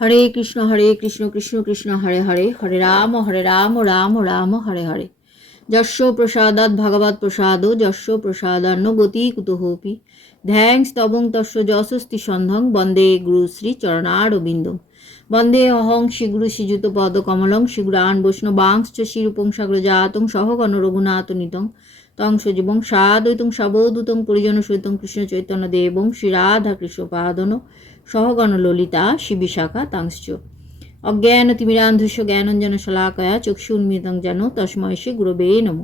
হরে কৃষ্ণ হরে কৃষ্ণ কৃষ্ণ কৃষ্ণ, হরে হরে হরে রাম হরে রাম রাম রাম, হরে হরে। যস্য প্রসাদাৎ ভগবৎ প্রসাদো যস্য প্রসাদান্ন গতি কুতোপি ধ্যাং স্তবং তস্য যশস্তি সন্ধং বন্দে গুরু শ্রী চরণারবিন্দম। বন্দে অহং শ্রীগুরু শ্রীযুত পদ কমলং শ্রীগুরান বৈষ্ণবাংশ্চ শ্রীরূপং সাগ্রজাতং সহগণ রঘুনাথ নিতং। তং সজীবং সাদৈতং সবোদূতং পরিজন সহিতং কৃষ্ণ চৈতন্য দেবং শ্রীরাধা কৃষ্ণ পাদন সহগণ ললিতা শিবিশাখা, তাংশ্চ। অজ্ঞান তিমিরান্ধস্য জ্ঞানঞ্জন শলাকয়া চক্ষুন্মিতং যেন তস্ময় শ্রী গুরবে নম।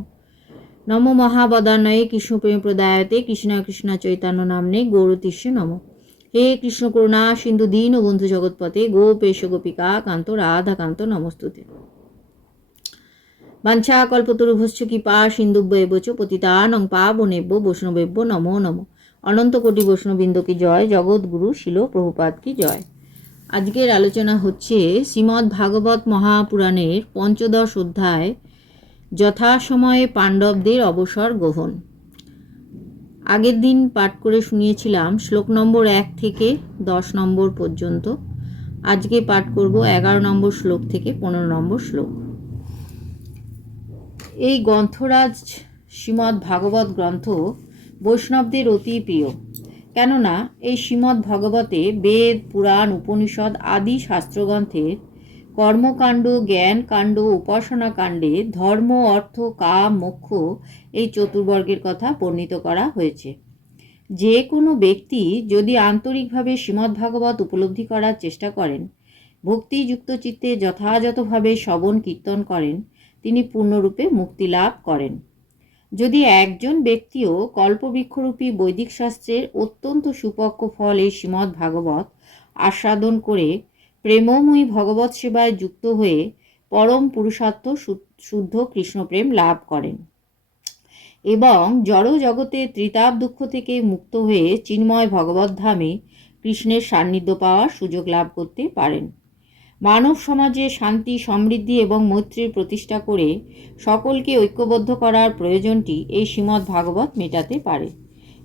নম মহাবদানয়ে কৃষ্ণ প্রেম প্রদায়তে কৃষ্ণ কৃষ্ণ চৈতন্য নামনে গৌরতিষ্য নম। হে কৃষ্ণ করুণা, সিন্ধু দীন বন্ধু জগৎপতে গোপেশ গোপিকা, কান্ত রাধা কান্ত নমস্তুতে। বাঞ্ছা কল্পতরুভশ্চ কৃপা সিন্ধুব্যেব চ পতিতানং পাবনেব্য বৈষ্ণবেব্য নমো নম। অনন্ত কোটি বৈষ্ণববৃন্দকে জয়? জগৎগুরু শিল প্রভুপাত কি জয়? আজকের আলোচনা হচ্ছে শ্রীমদ্ ভাগবত মহাপুরাণের পঞ্চদশ অধ্যায়, যথাসময়ে পাণ্ডবদের অবসর গ্রহণ। আগের দিন পাঠ করে শুনিয়েছিলাম শ্লোক নম্বর এক থেকে দশ নম্বর পর্যন্ত। আজকে পাঠ করব এগারো নম্বর শ্লোক থেকে পনেরো নম্বর শ্লোক। এই গ্রন্থরাজ শ্রীমদ্ ভাগবত গ্রন্থ বৈষ্ণবদের অতি প্রিয়। কেননা, এই শ্রীমদ্ ভাগবতে বেদ, পুরাণ, উপনিষদ আদি শাস্ত্রগ্রন্থের কর্মকাণ্ড জ্ঞান কাণ্ড উপাসনা কাণ্ডে ধর্ম, অর্থ, কাম, মোক্ষ এই চতুর্বর্গের কথা বর্ণিত করা হয়েছে। যে কোনো ব্যক্তি যদি আন্তরিকভাবে শ্রীমদ্ ভাগবত উপলব্ধি করার চেষ্টা করেন, ভক্তিযুক্ত চিত্তে যথাযথভাবে শ্রবণ কীর্তন করেন, তিনি পূর্ণরূপে মুক্তি লাভ করেন। যদি একজন ব্যক্তিও কল্পবৃক্ষরূপী বৈদিক শাস্ত্রের অত্যন্ত সুপক্ষ ফল এই শ্রীমদ্ ভাগবত আস্বাদন করে প্রেমময়ী ভগবত সেবায় যুক্ত হয়ে পরম পুরুষার্থ শুদ্ধ কৃষ্ণপ্রেম লাভ করেন। এবং জড় জগতে ত্রিতাপ দুঃখ থেকে মুক্ত হয়ে চিন্ময় ভগবত ধামে কৃষ্ণের সান্নিধ্য পাওয়ার সুযোগ লাভ করতে পারেন। মানব সমাজে শান্তি, সমৃদ্ধি এবং মৈত্রীর প্রতিষ্ঠা করে সকলকে ঐক্যবদ্ধ করার প্রয়োজনটি এই শ্রীমদ্ ভাগবত মেটাতে পারে।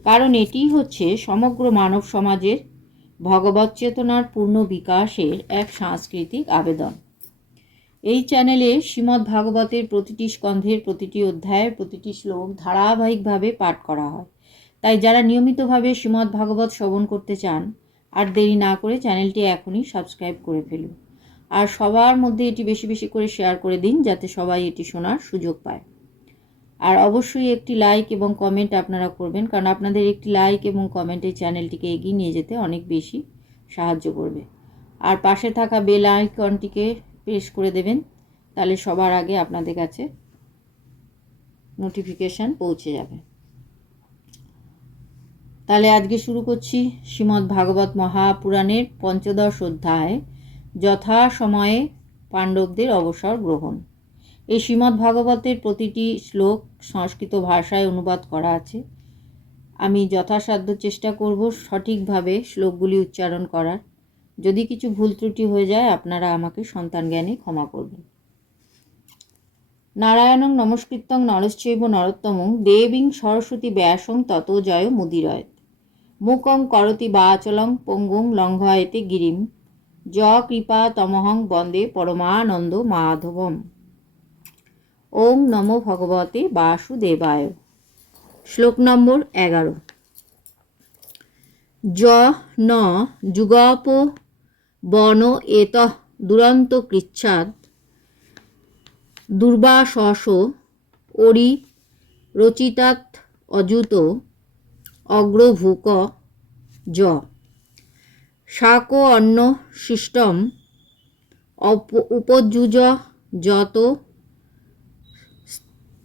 কারণ এটিই হচ্ছে সমগ্র মানব সমাজের ভগবত চেতনার পূর্ণ বিকাশের এক সাংস্কৃতিক আবেদন। এই চ্যানেলে শ্রীমদ্ ভাগবতের প্রতিটি স্কন্ধের প্রতিটি অধ্যায়ের প্রতিটি শ্লোক ধারাবাহিকভাবে পাঠ করা হয়। তাই যারা নিয়মিতভাবে শ্রীমদ্ ভাগবত শ্রবণ করতে চান, আর দেরি না করে চ্যানেলটি এখনই সাবস্ক্রাইব করে ফেলুন। আর সবার মধ্যে এটি বেশি বেশি করে শেয়ার করে দিন যাতে সবাই এটি শোনার সুযোগ পায়। আর অবশ্যই একটি লাইক এবং কমেন্ট আপনারা করবেন, কারণ আপনাদের একটি লাইক এবং কমেন্ট চ্যানেলটিকে এগিয়ে নিয়ে যেতে অনেক বেশি সাহায্য করবে। আর পাশে থাকা বেল আইকনটিকে প্রেস করে দেবেন, তাহলে সবার আগে আপনাদের কাছে নোটিফিকেশান পৌঁছে যাবে। তাহলে আজকে শুরু করছি শ্রীমদ্ ভাগবত মহাপুরাণের পঞ্চদশ অধ্যায়। যথা সময়ে পাণ্ডবদের অবসর গ্রহণ। এই শ্রীমদ্ ভাগবতের প্রতিটি শ্লোক সংস্কৃত ভাষায় অনুবাদ করা আছে। আমি যথাসাধ্য চেষ্টা করব সঠিকভাবে শ্লোকগুলি উচ্চারণ করার। যদি কিছু ভুল ত্রুটি হয়ে যায়, আপনারা আমাকে সন্তান জ্ঞানে ক্ষমা করবেন। নারায়ণং নমস্কৃতং নরশ্চৈব নরোত্তমং দেবীং সরস্বতী ব্যাসং তত জয় মুদিরয় মুকং করতি বাচলং পঙ্গুং লঙ্ঘয়তে গিরিম। য কৃপা তমহং বন্দে পরমানন্দ মাধবম। ওং নমো ভগবতে বাসুদেবায়। শ্লোক নম্বর এগারো। য ন যুগপ বন এত দুরন্ত কৃচ্ছাদ দুর্বাশস অরি রচিতাত অযুত অগ্রভূক য। শাক অন্ন সিস্টম উপযুজ যত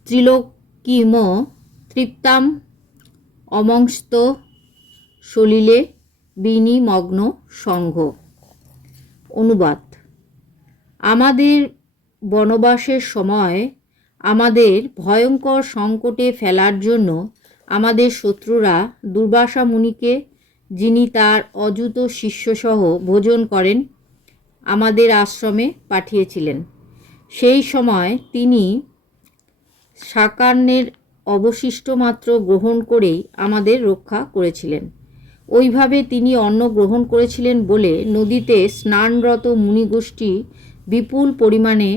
ত্রিলোকিম তৃপ্তাম অমংস্ত সলিলে বিনিমগ্ন সংঘ। অনুবাদ। আমাদের বনবাসের সময় আমাদের ভয়ঙ্কর সংকটে ফেলার জন্য আমাদের শত্রুরা দুর্বাসা মুনিকে যিনি তার অযুত শিষ্যসহ ভোজন করেন, আমাদের আশ্রমে পাঠিয়েছিলেন। সেই সময় তিনি সাকার্ণের অবশিষ্ট মাত্র গ্রহণ করেই আমাদের রক্ষা করেছিলেন। ওইভাবে তিনি অন্ন গ্রহণ করেছিলেন বলে নদীতে স্নানরত মুনিগোষ্ঠী বিপুল পরিমাণে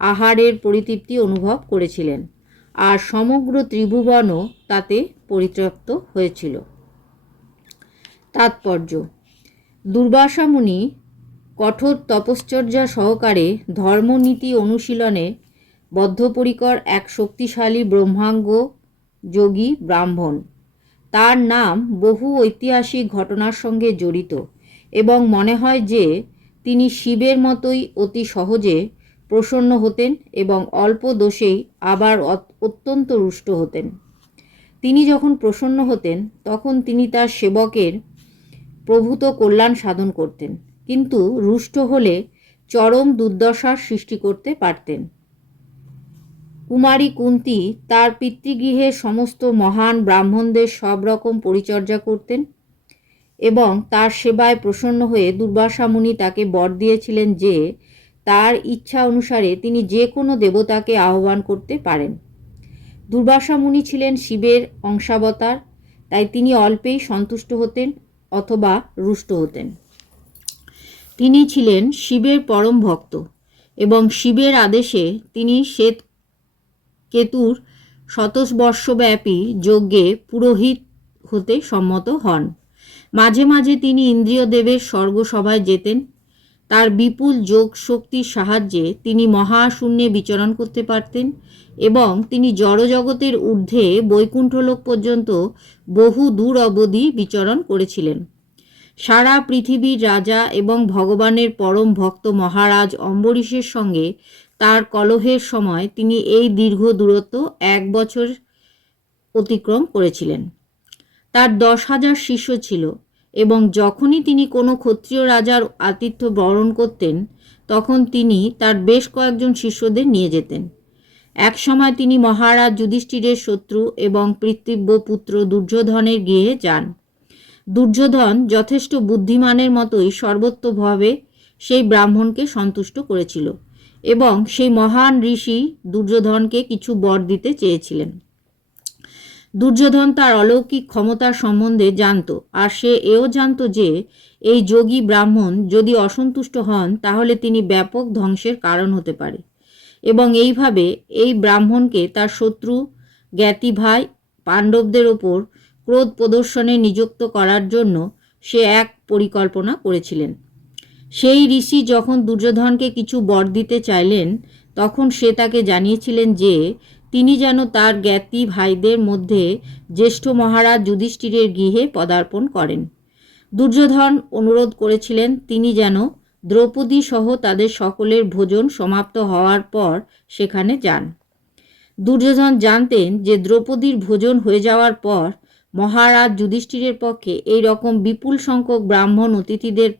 আহারের পরিতৃপ্তি অনুভব করেছিলেন, আর সমগ্র ত্রিভুবনও তাতে পরিতৃপ্ত হয়েছিল। তাৎপর্য। দুর্বাসা মুনি কঠোর তপশ্চর্যা সহকারে ধর্মনীতি অনুশীলনে বদ্ধপরিকর এক শক্তিশালী ব্রহ্মাঙ্গ যোগী ব্রাহ্মণ। তার নাম বহু ঐতিহাসিক ঘটনার সঙ্গে জড়িত এবং মনে হয় যে তিনি শিবের মতোই অতি সহজে প্রসন্ন হতেন এবং অল্প দোষেই আবার অত- অত্যন্ত রুষ্ট হতেন। তিনি যখন প্রসন্ন হতেন, তখন তিনি তার সেবকের প্রভূত কল্যাণ সাধন করতেন, কিন্তু রুষ্ট হলে চরম দুর্দশার সৃষ্টি করতে পারতেন। কুমারী কুন্তি তার পিতৃগৃহের সমস্ত মহান ব্রাহ্মণদের সব রকম পরিচর্যা করতেন এবং তার সেবায় প্রসন্ন হয়ে দুর্বাসা মুনি তাকে বর দিয়েছিলেন যে, তার ইচ্ছা অনুসারে তিনি যে কোনো দেবতাকে আহ্বান করতে পারেন। দুর্বাসা মুনি ছিলেন শিবের অংশাবতার, তাই তিনি অল্পেই সন্তুষ্ট হতেন অথবা রুষ্ট হতেন। তিনি ছিলেন শিবের পরম ভক্ত এবং শিবের আদেশে তিনি শ্বেত কেতুর শতবর্ষব্যাপী যজ্ঞে পুরোহিত হতে সম্মত হন। মাঝে মাঝে তিনি ইন্দ্রিয় দেবের স্বর্গসভায় যেতেন তার বিপুল যোগ শক্তির সাহায্যে তিনি মহাশূন্যে বিচরণ করতে পারতেন এবং তিনি জড়জগতের ঊর্ধ্বে বৈকুণ্ঠলোক পর্যন্ত বহু দূর অবধি বিচরণ করেছিলেন। সারা পৃথিবীর রাজা এবং ভগবানের পরম ভক্ত মহারাজ অম্বরীশের সঙ্গে তার কলহের সময় তিনি এই দীর্ঘ দূরত্ব এক বছর অতিক্রম করেছিলেন। তার দশ হাজার শিষ্য ছিল। এবং যখনই তিনি কোনো ক্ষত্রিয় রাজার আতিথ্য বরণ করতেন, তখন তিনি তার বেশ কয়েকজন শিষ্যদের নিয়ে যেতেন। এক সময় তিনি মহারাজ যুধিষ্ঠিরের শত্রু এবং পিতৃব্য পুত্র দুর্যোধনের গৃহে যান। দুর্যোধন যথেষ্ট বুদ্ধিমানের মতোই সর্বত্রভাবে সেই ব্রাহ্মণকে সন্তুষ্ট করেছিল এবং সেই মহান ঋষি দুর্যোধনকে কিছু বর দিতে চেয়েছিলেন। দুর্যোধন তার অলৌকিক ক্ষমতার সম্বন্ধে জানত, আর সে এও জানত যে, এই যোগী ব্রাহ্মণ যদি অসন্তুষ্ট হন, তাহলে তিনি ব্যাপক ধ্বংসের কারণ হতে পারে। এবং এইভাবে এই ব্রাহ্মণকে তার শত্রু, জ্ঞাতি ভাই, পাণ্ডবদের ওপর ক্রোধ প্রদর্শনে নিযুক্ত করার জন্য সে এক পরিকল্পনা করেছিলেন। সেই ঋষি যখন দুর্যোধনকে কিছু বর দিতে চাইলেন, তখন সে তাকে জানিয়েছিলেন যে তিনি যেন তার জ্ঞাতি ভাইদের মধ্যে জ্যেষ্ঠ মহারাজ যুধিষ্ঠিরের গৃহে পদার্পণ করেন। দুর্যোধন অনুরোধ করেছিলেন, তিনি যেন দ্রৌপদী সহ তাদের সকলের ভোজন সমাপ্ত হওয়ার পর সেখানে যান। দুর্যোধন জানতেন যে দ্রৌপদীর ভোজন হয়ে যাওয়ার পর মহারাজ যুধিষ্ঠিরের পক্ষে এই রকম বিপুল সংখ্যক ব্রাহ্মণ অতিথিদের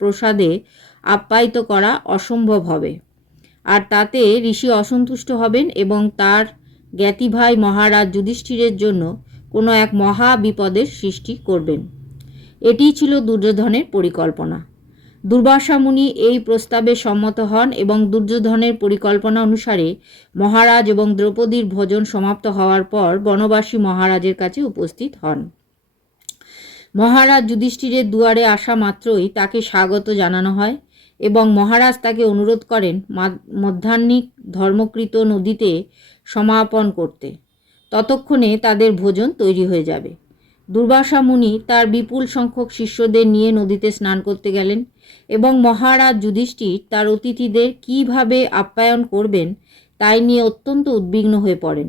প্রসাদে আপ্যায়িত করা অসম্ভব হবে। আর তাতে ঋষি অসন্তুষ্ট হবেন এবং তার জ্ঞাতিভাই মহারাজ যুধিষ্ঠিরের জন্য কোনো এক মহা বিপদের সৃষ্টি করবেন। এটিই ছিল দুর্যোধনের পরিকল্পনা। দুর্বাসা মুনি এই প্রস্তাবে সম্মত হন এবং দুর্যোধনের পরিকল্পনা অনুসারে মহারাজ এবং দ্রৌপদীর ভোজন সমাপ্ত হওয়ার পর বনবাসী মহারাজের কাছে উপস্থিত হন। মহারাজ যুধিষ্ঠিরের দুয়ারে আসা মাত্রই তাকে স্বাগত জানানো হয়। এবং মহারাজ তাকে অনুরোধ করেন মধ্যাহ্নিক ধর্মকৃত নদীতে সমাপন করতে। ততক্ষণে তাদের ভোজন তৈরি হয়ে যাবে। দুর্বাসা মুনি তার বিপুল সংখ্যক শিষ্যদের নিয়ে নদীতে স্নান করতে গেলেন এবং মহারাজ যুধিষ্ঠির তার অতিথিদের কীভাবে আপ্যায়ন করবেন তাই নিয়ে অত্যন্ত উদ্বিগ্ন হয়ে পড়েন।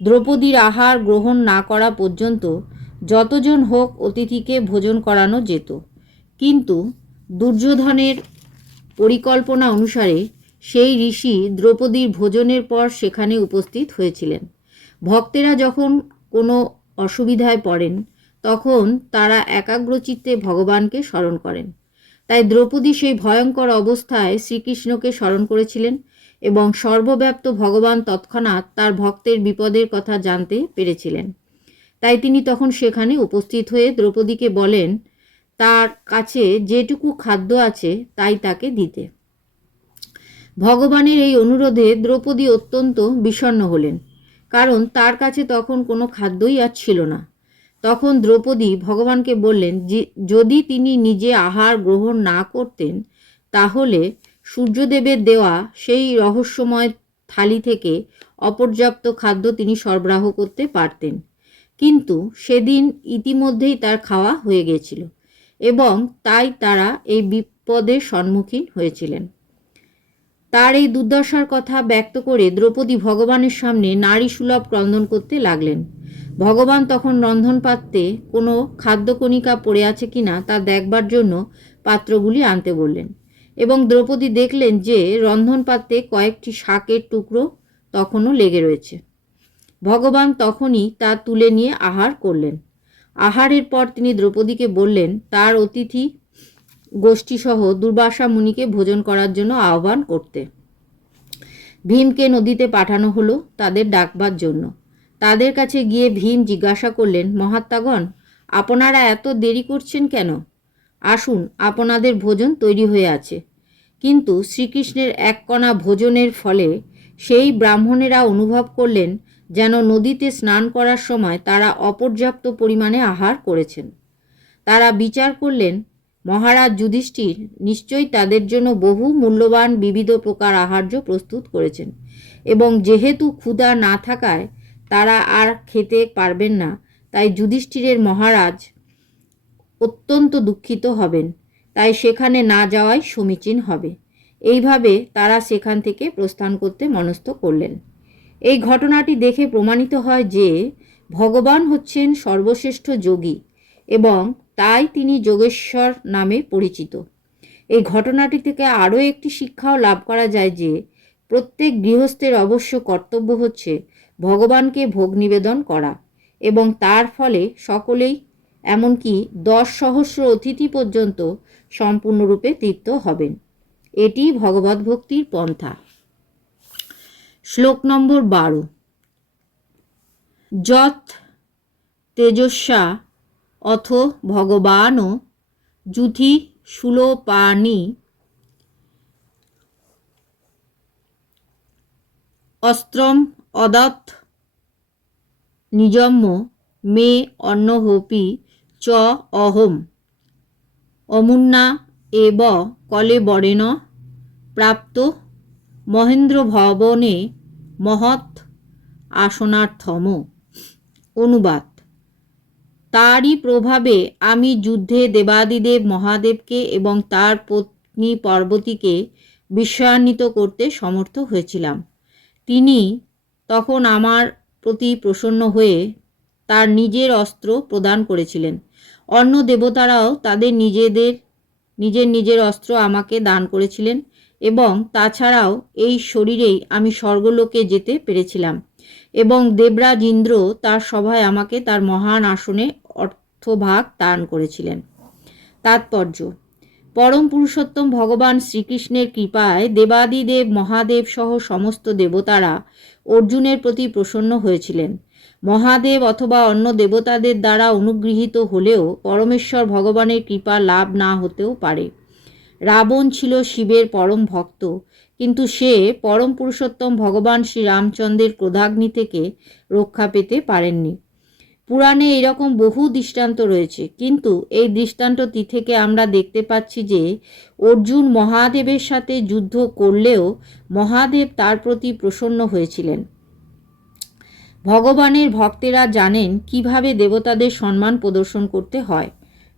দ্রৌপদীর আহার গ্রহণ না করা পর্যন্ত যতজন হোক অতিথিকে ভোজন করানো যেত। কিন্তু দুর্যোধনের পরিকল্পনা অনুসারে সেই ঋষি দ্রৌপদীর ভোজনের পর সেখানে উপস্থিত হয়েছিলেন। ভক্তেরা যখন কোনো অসুবিধায় পড়েন, তখন তারা একাগ্রচিত্তে ভগবানকে স্মরণ করেন। তাই দ্রৌপদী সেই ভয়ঙ্কর অবস্থায় শ্রীকৃষ্ণকে স্মরণ করেছিলেন এবং সর্বব্যাপ্ত ভগবান তৎক্ষণাৎ তার ভক্তের বিপদের কথা জানতে পেরেছিলেন। তাই তিনি তখন সেখানে উপস্থিত হয়ে দ্রৌপদীকে বলেন তার কাছে যেটুকু খাদ্য আছে তাই তাকে দিতে। ভগবানের এই অনুরোধে দ্রৌপদী অত্যন্ত বিষণ্ণ হলেন, কারণ তার কাছে তখন কোনো খাদ্যই আর ছিল না। তখন দ্রৌপদী ভগবানকে বললেন যে যদি তিনি নিজে আহার গ্রহণ না করতেন, তাহলে সূর্যদেবের দেওয়া সেই রহস্যময় থালি থেকে অপর্যাপ্ত খাদ্য তিনি সরবরাহ করতে পারতেন। কিন্তু সেদিন ইতিমধ্যেই তার খাওয়া হয়ে গেছিল। এবং তাই তারা এই বিপদের সম্মুখীন হয়েছিলেন। তার এই দুর্দশার কথা ব্যক্ত করে দ্রৌপদী ভগবানের সামনে নারী সুলভ ক্রন্দন করতে লাগলেন। ভগবান তখন রন্ধন পাত্রে কোনো খাদ্যকণিকা পড়ে আছে কিনা তা দেখবার জন্য পাত্রগুলি আনতে বললেন এবং দ্রৌপদী দেখলেন যে রন্ধন পাত্রে কয়েকটি শাকের টুকরো তখনও লেগে রয়েছে। ভগবান তখনই তা তুলে নিয়ে আহার করলেন। আহারের পর তিনি দ্রৌপদীকে বললেন, তার অতিথি গোষ্ঠীসহ দুর্বাসা মুনিকে ভোজন করার জন্য আহ্বান করতে। ভীমকে নদীতে পাঠানো হলো তাদের ডাকবার জন্য। তাদের কাছে গিয়ে ভীম জিজ্ঞাসা করলেন, মহাত্মাগণ, আপনারা এত দেরি করছেন কেন? আসুন, আপনাদের ভোজন তৈরি হয়ে আছে। কিন্তু শ্রীকৃষ্ণের এক কণা ভোজনের ফলে সেই ব্রাহ্মণেরা অনুভব করলেন যেন নদীতে স্নান করার সময় তারা অপর্যাপ্ত পরিমাণে আহার করেছেন। তারা বিচার করলেন, মহারাজ যুধিষ্ঠির নিশ্চয়ই তাদের জন্য বহু মূল্যবান বিবিধ প্রকার আহার্য প্রস্তুত করেছেন এবং যেহেতু ক্ষুধা না থাকায় তারা আর খেতে পারবেন না, তাই যুধিষ্ঠিরের মহারাজ অত্যন্ত দুঃখিত হবেন, তাই সেখানে না যাওয়াই সমীচীন হবে। এইভাবে তারা সেখান থেকে প্রস্থান করতে মনস্থ করলেন। এই ঘটনাটি দেখে প্রমাণিত হয় যে ভগবান হচ্ছেন সর্বশ্রেষ্ঠ যোগী এবং তাই তিনি যোগেশ্বর নামে পরিচিত। এই ঘটনাটি থেকে আরও একটি শিক্ষাও লাভ করা যায় যে প্রত্যেক গৃহস্থের অবশ্য কর্তব্য হচ্ছে ভগবানকে ভোগ নিবেদন করা এবং তার ফলে সকলেই এমনকি দশ সহস্র অতিথি পর্যন্ত সম্পূর্ণরূপে তৃপ্ত হবেন। এটি ভগবত ভক্তির পন্থা। শ্লোক নম্বর বারো। যত তেজস্বা অথ ভগবানও যুথি সুলোপানি অস্ত্রম অদত্ত নিজম্য মে অন্নহোপি চ অহম। অমুন্না এব কলে বরেণ প্রাপ্ত মহেন্দ্র ভবনে মহৎ আসনার্থম। অনুবাদ। তারই প্রভাবে আমি যুদ্ধে দেবাদিদেব মহাদেবকে এবং তার পত্নী পার্বতীকে বিশ্বান্বিত করতে সমর্থ হয়েছিলাম। তিনি তখন আমার প্রতি প্রসন্ন হয়ে তার নিজের অস্ত্র প্রদান করেছিলেন। অন্য দেবতারাও তাদের নিজেদের, নিজের নিজের অস্ত্র আমাকে দান করেছিলেন। এবং তাছাড়াও এই শরীরেই আমি স্বর্গলোকে যেতে পেরেছিলাম। এবং দেবরাজ ইন্দ্র তার সভায় আমাকে তার মহান আসনে অর্থভাগ দান করেছিলেন। তাৎপর্য, পরম পুরুষোত্তম ভগবান শ্রীকৃষ্ণের কৃপায় দেবাদিদেব মহাদেব সহ সমস্ত দেবতারা অর্জুনের প্রতি প্রসন্ন হয়েছিলেন। মহাদেব অথবা অন্য দেবতাদের দ্বারা অনুগৃহীত হলেও পরমেশ্বর ভগবানের কৃপা লাভ না হতেও পারে। রাবণ ছিল শিবের পরম ভক্ত, কিন্তু সে পরম পুরুষোত্তম ভগবান শ্রী রামচন্দ্রের ক্রোধাগ্নি থেকে রক্ষা পেতে পারেননি। পুরাণে এরকম বহু দৃষ্টান্ত রয়েছে, কিন্তু এই দৃষ্টান্তটি থেকে আমরা দেখতে পাচ্ছি যে অর্জুন মহাদেবের সাথে যুদ্ধ করলেও মহাদেব তার প্রতি প্রসন্ন হয়েছিলেন। ভগবানের ভক্তেরা জানেন কীভাবে দেবতাদের সম্মান প্রদর্শন করতে হয়,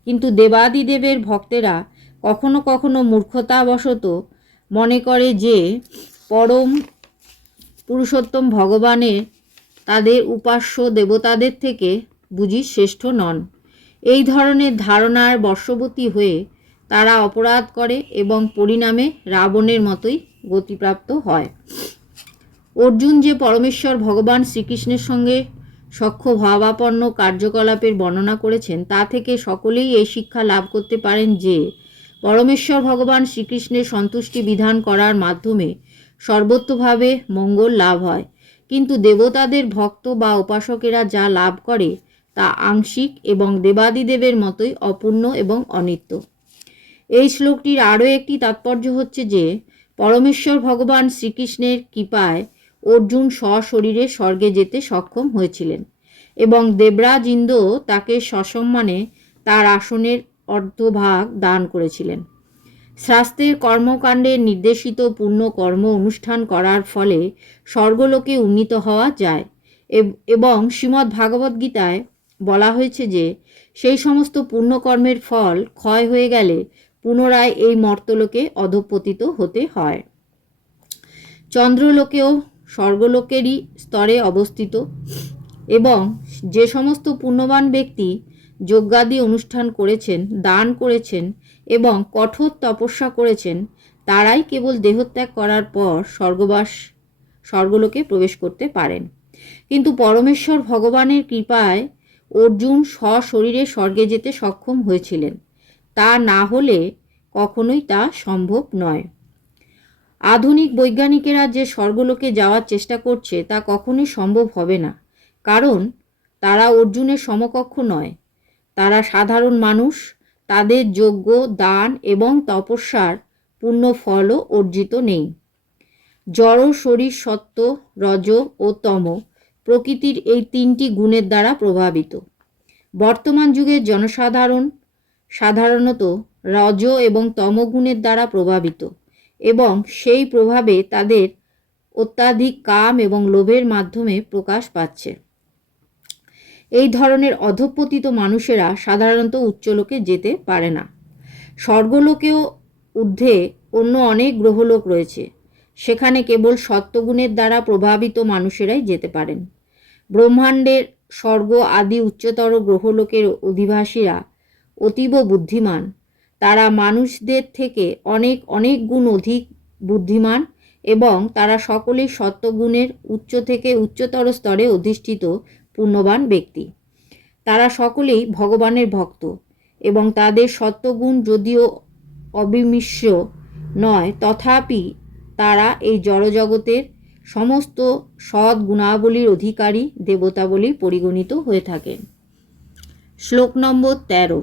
কিন্তু দেবাদিদেবের ভক্তেরা কখনো কখনো মূর্খতাবশত মনে করে যে পরম পুরুষোত্তম ভগবানের তাদের উপাস্য দেবতাদের থেকে বুঝি শ্রেষ্ঠ নন। এই ধরনের ধারণার বর্ষবতী হয়ে তারা অপরাধ করে এবং পরিণামে রাবণের মতোই গতিপ্রাপ্ত হয়। অর্জুন যে পরমেশ্বর ভগবান শ্রীকৃষ্ণের সঙ্গে সখ্য ভাবাপন্ন কার্যকলাপের বর্ণনা করেছেন, তা থেকে সকলেই এই শিক্ষা লাভ করতে পারেন যে পরমেশ্বর ভগবান শ্রীকৃষ্ণের সন্তুষ্টি বিধান করার মাধ্যমে সর্বত্রভাবে মঙ্গল লাভ হয়। কিন্তু দেবতাদের ভক্ত বা উপাসকেরা যা লাভ করে তা আংশিক এবং দেবাদিদেবের মতোই অপূর্ণ এবং অনিত্য। এই শ্লোকটির আরও একটি তাৎপর্য হচ্ছে যে, পরমেশ্বর ভগবান শ্রীকৃষ্ণের কৃপায় অর্জুন স্বশরীরে স্বর্গে যেতে সক্ষম হয়েছিলেন এবং দেবরাজ ইন্দ্র তাকে সসম্মানে তার আসনের অর্ধভাগ দান করেছিলেন। শাস্ত্রের কর্মকাণ্ডে নির্দেশিত পূর্ণ কর্ম অনুষ্ঠান করার ফলে স্বর্গলোকে উন্নীত হওয়া যায়। এবং শ্রীমদ্ ভাগবত গীতায় বলা হয়েছে যে, সেই সমস্ত পুণ্যকর্মের ফল ক্ষয় হয়ে গেলে পুনরায় এই মর্তলোকে অধঃপতিত হতে হয়। চন্দ্রলোকেও স্বর্গলোকেরই স্তরে অবস্থিত এবং যে সমস্ত পুণ্যবান ব্যক্তি যজ্ঞাদি অনুষ্ঠান করেছেন, দান করেছেন এবং কঠোর তপস্যা করেছেন, তারাই কেবল দেহত্যাগ করার পর স্বর্গবাস, স্বর্গলোকে প্রবেশ করতে পারেন। কিন্তু পরমেশ্বর ভগবানের কৃপায় অর্জুন সশরীরে স্বর্গে যেতে সক্ষম হয়েছিলেন। তা না হলে কখনোই তা সম্ভব নয়। আধুনিক বৈজ্ঞানিকেরা যে স্বর্গলোকে যাওয়ার চেষ্টা করছে, তা কখনোই সম্ভব হবে না। কারণ তারা অর্জুনের সমকক্ষ নয়। তারা সাধারণ মানুষ, তাদের যোগ্য, দান এবং তপস্যার পূর্ণ ফলও অর্জিত নেই। জড়, শরীর সত্ত্ব রজ ও তম প্রকৃতির এই তিনটি গুণের দ্বারা প্রভাবিত। বর্তমান যুগের জনসাধারণ সাধারণত রজ এবং তমগুণের দ্বারা প্রভাবিত এবং সেই প্রভাবে তাদের অত্যাধিক কাম এবং লোভের মাধ্যমে প্রকাশ পাচ্ছে। এই ধরনের অধঃপতিত মানুষেরা সাধারণত উচ্চলোকে যেতে পারে না। স্বর্গলোকেও ঊর্ধ্বে অন্য অনেক গ্রহলোক রয়েছে। সেখানে কেবল সত্যগুণের দ্বারা প্রভাবিত মানুষেরাই যেতে পারেন। ব্রহ্মাণ্ডের স্বর্গ আদি উচ্চতর গ্রহলোকের অধিবাসীরা অতীব বুদ্ধিমান। তারা মানুষদের থেকে অনেক অনেক গুণ অধিক বুদ্ধিমান এবং তারা সকলেই সত্যগুণের উচ্চ থেকে উচ্চতর স্তরে অধিষ্ঠিত পুণ্যবান ব্যক্তি। তারা সকলেই ভগবানের ভক্ত এবং তাদের সত্যগুণ যদিও অবিমিশ্র নয়, তথাপি তারা এই জড়জগতের সমস্ত সৎ গুণাবলীর অধিকারী দেবতা পরিগণিত হয়ে থাকেন। শ্লোক নম্বর তেরো।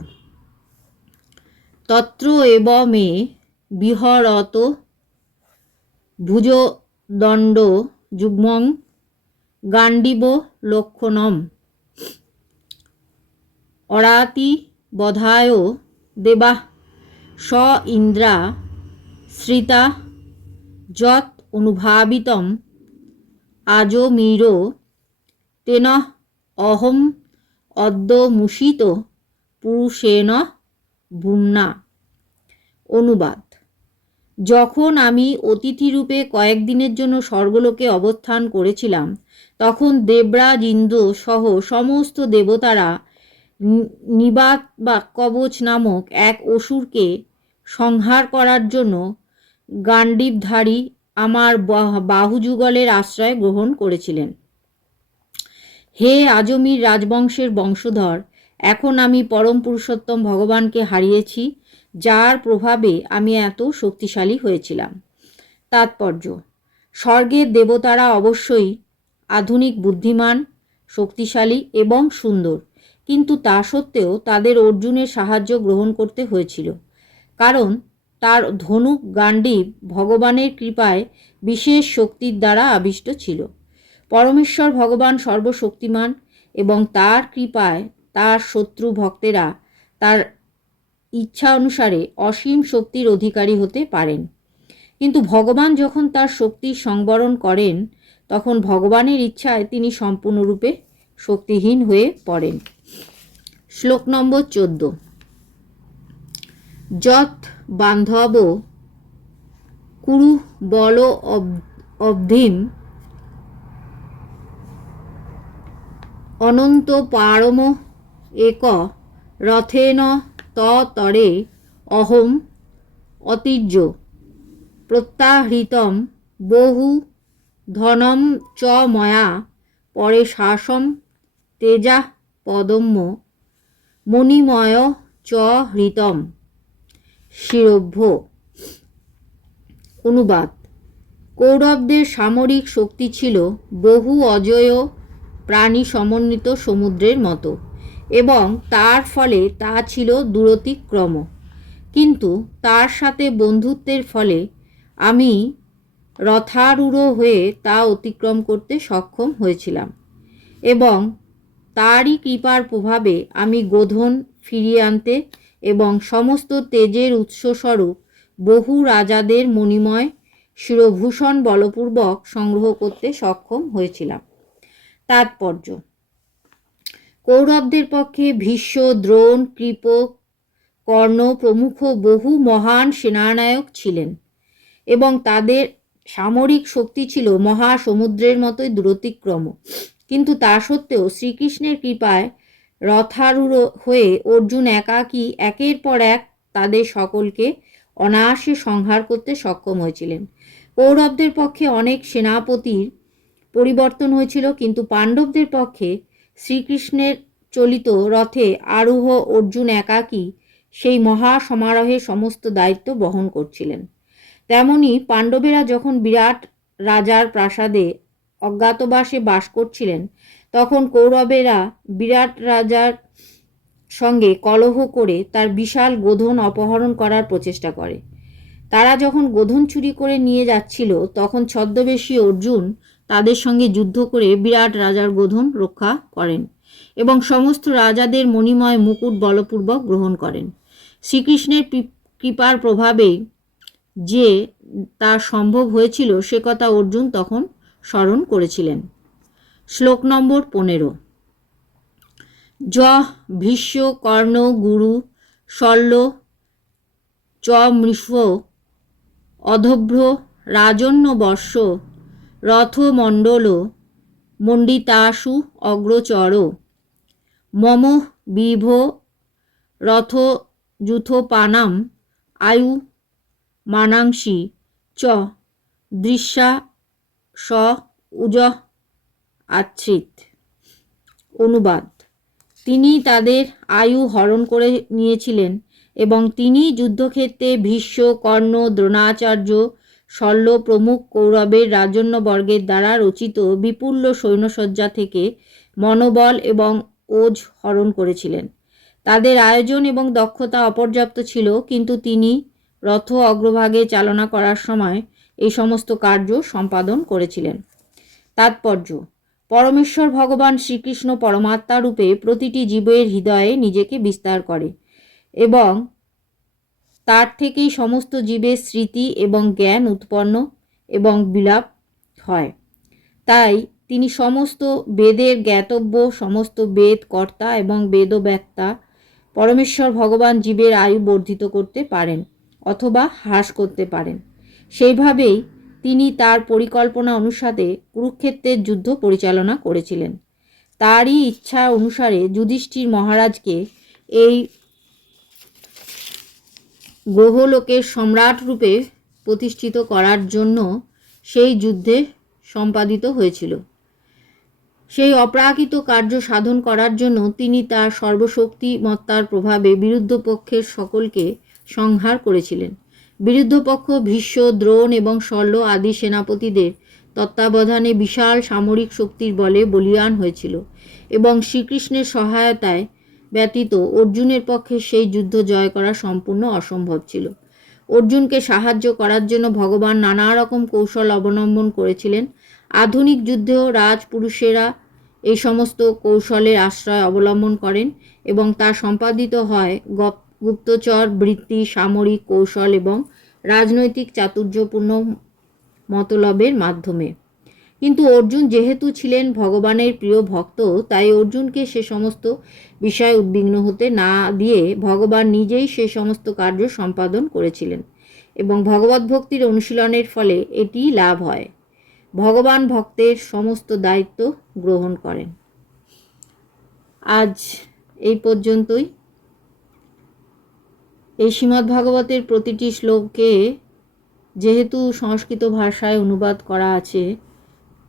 তত্র এব মে বিহরত ভুজদণ্ড যুগ্মং গান্ডিব লক্ষণম। অরাতি বধায় দেবা স ইন্দ্রা শ্রিতা যৎ অনুভাবিতম আজমির তেন অহম অদ্য মুষিত পুরুষেণ ভুম্না। অনুবাদ। যখন আমি অতিথিরূপে কয়েকদিনের জন্য স্বর্গলোকে অবস্থান করেছিলাম, তখন দেবরাজ ইন্দ্র সহ সমস্ত দেবতারা নিবাত বা কবচ নামক এক অসুরকে সংহার করার জন্য গান্ডীবধারী আমার বাহুযুগলের আশ্রয় গ্রহণ করেছিলেন। হে আজমির রাজবংশের বংশধর, এখন আমি পরম পুরুষোত্তম ভগবানকে হারিয়েছি যার প্রভাবে আমি এত শক্তিশালী হয়েছিলাম। তাৎপর্য, স্বর্গের দেবতারা অবশ্যই আধুনিক, বুদ্ধিমান, শক্তিশালী এবং সুন্দর, কিন্তু তা সত্ত্বেও তাদের অর্জুনের সাহায্য গ্রহণ করতে হয়েছিল। কারণ তার ধনুক গান্ডীব ভগবানের কৃপায় বিশেষ শক্তির দ্বারা আবিষ্ট ছিল। পরমেশ্বর ভগবান সর্বশক্তিমান এবং তার কৃপায় তার শত্রু ভক্তেরা তার ইচ্ছা অনুসারে অসীম শক্তির অধিকারী হতে পারেন। কিন্তু ভগবান যখন তার শক্তি সংবরণ করেন, তখন ভগবানের ইচ্ছায় তিনি সম্পূর্ণরূপে শক্তিহীন হয়ে পড়েন। শ্লোক নম্বর চোদ্দ। যৎ বান্ধব কুরু বল অব- অবধিম অনন্ত পারম এক রথেন তরে অহম অতির্য প্রত্যাহৃতম বহু ধনম চ ময়া পরে শাসম তেজা পদম্য মণিময় চ হৃতম। শিরভ্য। অনুবাদ। কৌরবদের সামরিক শক্তি ছিল বহু অজয় প্রাণী সমন্বিত সমুদ্রের মতো। এবং তার ফলে তা ছিল দূরতিক্রম। কিন্তু তার সাথে বন্ধুত্বের ফলে আমি রথারূঢ় হয়ে তা অতিক্রম করতে সক্ষম হয়েছিলাম এবং তারই কৃপার প্রভাবে আমি গোধন ফিরিয়ে আনতে এবং সমস্ত তেজের উৎসস্বরূপ বহু রাজাদের মণিময় শিরভূষণ বলপূর্বক সংগ্রহ করতে সক্ষম হয়েছিলাম। তাৎপর্য কৌরবদের পক্ষে ভীষ্ম, দ্রোণ, কৃপ, কর্ণ প্রমুখ বহু মহান সেনানায়ক ছিলেন এবং তাদের সামরিক শক্তি ছিল মহাসমুদ্রের মতোই দূরতিক্রম। কিন্তু তা সত্ত্বেও শ্রীকৃষ্ণের কৃপায় রথারূঢ় হয়ে অর্জুন একাকী একের পর এক তাদের সকলকে অনায়াসে সংহার করতে সক্ষম হয়েছিলেন। কৌরবদের পক্ষে অনেক সেনাপতির পরিবর্তন হয়েছিল, কিন্তু পাণ্ডবদের পক্ষে শ্রীকৃষ্ণের চলিত রথে আরোহ অর্জুন একাকী সেই মহা সমারোহের সমস্ত দায়িত্ব বহন করছিলেন। তেমনি পাণ্ডবেরা যখন বিরাট রাজার প্রাসাদে অজ্ঞাতবাসে বাস করছিলেন, তখন কৌরবেরা বিরাট রাজার সঙ্গে কলহ করে তার বিশাল গোধন অপহরণ করার প্রচেষ্টা করে। তারা যখন গোধন চুরি করে নিয়ে যাচ্ছিল, তখন ছদ্মবেশী অর্জুন তাদের সঙ্গে যুদ্ধ করে বিরাট রাজার গোধন রক্ষা করেন এবং সমস্ত রাজাদের মণিময় মুকুট বলপূর্বক গ্রহণ করেন। শ্রীকৃষ্ণের কৃপার প্রভাবে যে তা সম্ভব হয়েছিল, সে কথা অর্জুন তখন স্মরণ করেছিলেন। শ্লোক নম্বর পনেরো। য ভীষ্ম কর্ণ গুরু শল্য চ মৃষ অধভ্র রাজন্য বর্ষ রথমণ্ডল, মণ্ডিতাসু অগ্রচর। মম বিভ রথ যুথোপানাম আয়ু মানাংসি চ দৃশ্যা স উজ আচ্ছিত অনুবাদ। তিনি তাদের আয়ু হরণ করে নিয়েছিলেন এবং তিনি যুদ্ধক্ষেত্রে ভীষ্ম, কর্ণ, দ্রোণাচার্য শল্য প্রমুখ কৌরবের রাজন্যবর্গের দ্বারা রচিত বিপুল্য সৈন্যসজ্জা থেকে মনোবল এবং ওজ হরণ করেছিলেন। তাদের আয়োজন এবং দক্ষতা অপর্যাপ্ত ছিল, কিন্তু তিনি রথ অগ্রভাগে চালনা করার সময় এই সমস্ত কার্য সম্পাদন করেছিলেন। তাৎপর্য, পরমেশ্বর ভগবান শ্রীকৃষ্ণ পরমাত্মা রূপে প্রতিটি জীবের হৃদয়ে নিজেকে বিস্তার করে এবং তার থেকেই সমস্ত জীবের স্মৃতি এবং জ্ঞান উৎপন্ন এবং বিলাপ হয়। তাই তিনি সমস্ত বেদের জ্ঞাতব্য, সমস্ত বেদ কর্তা এবং বেদব্যাক্তা পরমেশ্বর ভগবান জীবের আয়ু বর্ধিত করতে পারেন অথবা হ্রাস করতে পারেন। সেইভাবেই তিনি তার পরিকল্পনা অনুসারে কুরুক্ষেত্রের যুদ্ধ পরিচালনা করেছিলেন। তারই ইচ্ছা অনুসারে যুধিষ্ঠির মহারাজকে এই গ্রহলোকের সম্রাট রূপে প্রতিষ্ঠিত করার জন্য সেই যুদ্ধে সম্পাদিত হয়েছিল। সেই অপ্রাকৃত কার্য সাধন করার জন্য তিনি তার সর্বশক্তিমত্তার প্রভাবে বিরুদ্ধ পক্ষের সকলকে সংহার করেছিলেন। বিরুদ্ধপক্ষ ভীষ্ম, দ্রোণ এবং শল্য আদি সেনাপতিদের তত্ত্বাবধানে বিশাল সামরিক শক্তির বলে বলিয়ান হয়েছিল এবং শ্রীকৃষ্ণের সহায়তায় ব্যতীত অর্জুনের পক্ষে সেই যুদ্ধ জয় করা সম্পূর্ণ অসম্ভব ছিল। অর্জুনকে সাহায্য করার জন্য ভগবান নানা রকম কৌশল অবলম্বন করেছিলেন। আধুনিক যুদ্ধেও রাজপুরুষেরা এই সমস্ত কৌশলের আশ্রয় অবলম্বন করেন এবং তা সম্পাদিত হয় গুপ্তচর, বৃত্তি, সামরিক কৌশল এবং রাজনৈতিক চাতুর্যপূর্ণ মতলবের মাধ্যমে। কিন্তু অর্জুন যেহেতু ছিলেন ভগবানের প্রিয় ভক্ত, তাই অর্জুনকে সে সমস্ত বিষয়ে উদ্বিগ্ন হতে না দিয়ে ভগবান নিজেই সে সমস্ত কার্য সম্পাদন করেছিলেন এবং ভগবত ভক্তির অনুশীলনের ফলে এটি লাভ হয়। ভগবান ভক্তের সমস্ত দায়িত্ব গ্রহণ করেন। আজ এই পর্যন্তই। এই শ্রীমদ্ ভাগবতের প্রতিটি শ্লোককে যেহেতু সংস্কৃত ভাষায় অনুবাদ করা আছে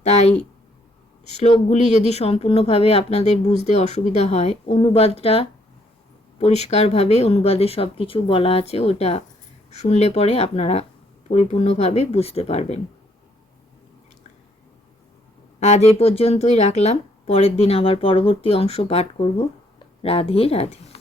তাই শ্লোকগুলি যদি সম্পূর্ণভাবে আপনাদের বুঝতে অসুবিধা হয়, অনুবাদটা পরিষ্কারভাবে অনুবাদে সব কিছু বলা আছে, ওটা শুনলে পরে আপনারা পরিপূর্ণভাবে বুঝতে পারবেন। আজ এই পর্যন্তই রাখলাম। পরের দিন আবার পরবর্তী অংশ পাঠ করব। রাধে রাধে।